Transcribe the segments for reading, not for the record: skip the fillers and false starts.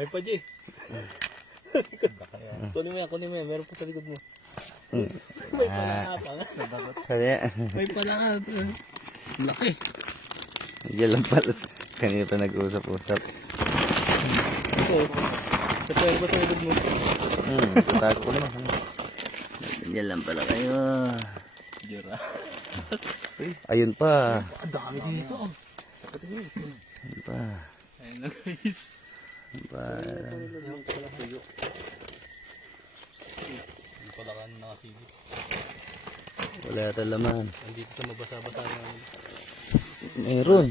Ay pa, Jay. Kunin mo yan. Meron pa sa likod mo. May pala pa nga. Kaya, May pala nga. Laki. yan lang pala. Kanina pa nag-usap-usap. Ito. Ito ba sa likod mo? Tago na. Yan lang pala kayo. Jira. Ayun pa. Ang dami dito. Ayun pa. Ayun na guys. Ayun pa. Ayun pala tuyo. Ayun pala ka nakasigit. Wala yata laman. Nandito sa mabasa-basa yung... Meron.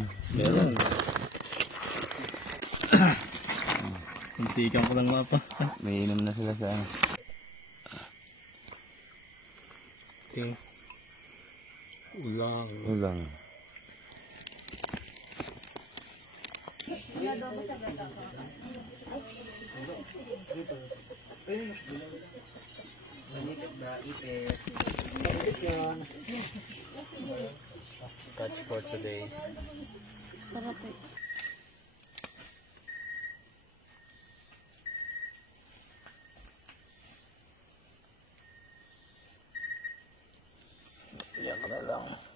Kuntikan ko lang mapa. May inom na sila sa ano. Okay. Ulang. Ulang. Catch for today. Sarap eh. Yan ka na lang.